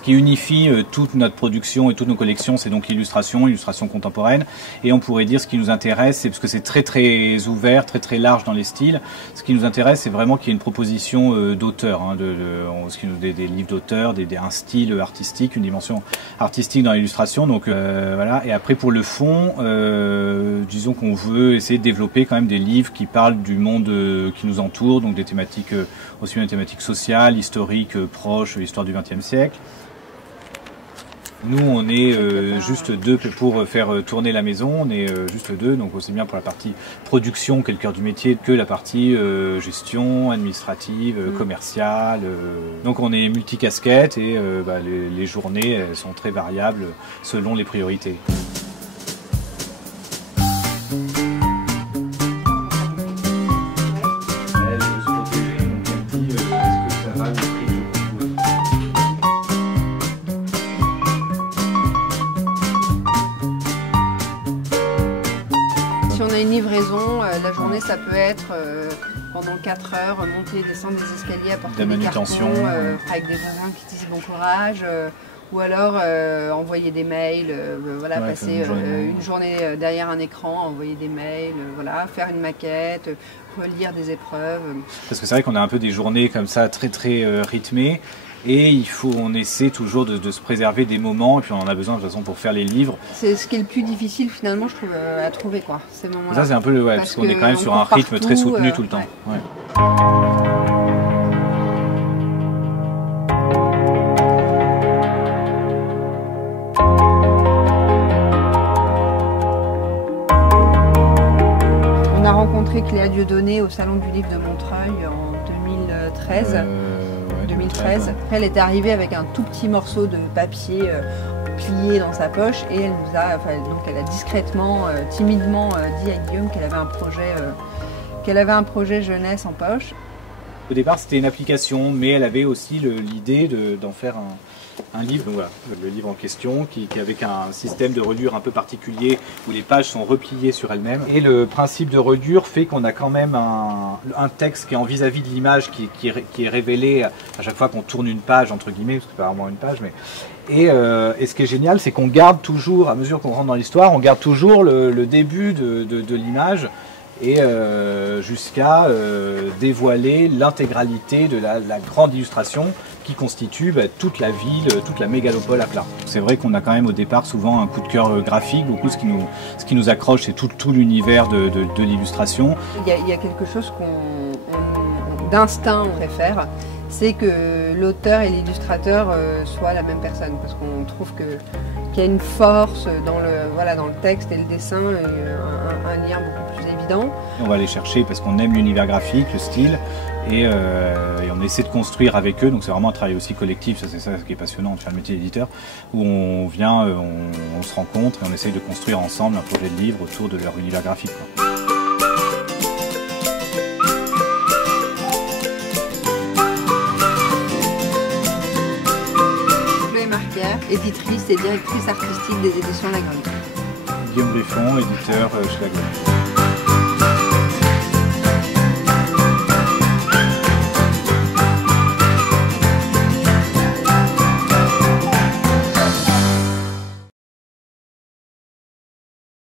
Ce qui unifie toute notre production et toutes nos collections, c'est donc l'illustration contemporaine. Et on pourrait dire ce qui nous intéresse, c'est parce que c'est très ouvert, très large dans les styles. Ce qui nous intéresse, c'est vraiment qu'il y ait une proposition d'auteur, hein, des livres d'auteur, un style artistique, une dimension artistique dans l'illustration. Donc voilà. Et après pour le fond, disons qu'on veut essayer de développer quand même des livres qui parlent du monde qui nous entoure, donc des thématiques aussi bien des thématiques sociales, historiques, proches, l'histoire du XXe siècle. Nous, on est juste deux pour faire tourner la maison, on est juste deux, donc aussi bien pour la partie production, qui est le cœur du métier, que la partie gestion, administrative, commerciale. Donc on est multicasquette et les journées elles sont très variables selon les priorités. Si on a une livraison, la journée ça peut être pendant 4 heures, monter, descendre des escaliers, apporter des cartons, avec des voisins qui disent bon courage, ou alors envoyer des mails, voilà, passer une journée derrière un écran, envoyer des mails, voilà, faire une maquette, relire des épreuves. Parce que c'est vrai qu'on a un peu des journées comme ça très rythmées. Et on essaie toujours de se préserver des moments, et puis on en a besoin de toute façon pour faire les livres. C'est ce qui est le plus difficile finalement, je trouve, à trouver, quoi, ces moments-là. Ça c'est un peu le parce qu'on est quand même sur un rythme très soutenu tout le temps. Ouais. On a rencontré Cléa Dieudonné au Salon du Livre de Montreuil en 2013. 2013. Elle est arrivée avec un tout petit morceau de papier plié dans sa poche et elle nous a, elle a discrètement, timidement dit à Guillaume qu'elle avait un projet jeunesse en poche. Au départ c'était une application, mais elle avait aussi l'idée d'en faire un livre, donc voilà, le livre en question, qui avec un système de reliure un peu particulier où les pages sont repliées sur elles-mêmes. Et le principe de reliure fait qu'on a quand même un texte qui est en vis-à-vis de l'image qui est révélé à chaque fois qu'on tourne une page, entre guillemets, parce que c'est pas vraiment une page, mais... Et ce qui est génial, c'est qu'on garde toujours, à mesure qu'on rentre dans l'histoire, on garde toujours le début de l'image, et jusqu'à dévoiler l'intégralité de la grande illustration qui constitue toute la ville, toute la mégalopole à plat. C'est vrai qu'on a quand même au départ souvent un coup de cœur graphique, beaucoup ce qui nous accroche, c'est tout l'univers de l'illustration. Il y a quelque chose d'instinct on préfère, c'est que l'auteur et l'illustrateur soient la même personne, parce qu'on trouve qu'il y a une force dans le texte et le dessin, un lien beaucoup plus évident. On va aller chercher parce qu'on aime l'univers graphique, le style, et on essaie de construire avec eux, donc c'est vraiment un travail aussi collectif, c'est ça qui est passionnant de faire le métier d'éditeur, où on vient, on se rencontre et on essaye de construire ensemble un projet de livre autour de leur univers graphique, quoi. Éditrice et directrice artistique des éditions La Grue. Guillaume Briffon, éditeur chez La Grue.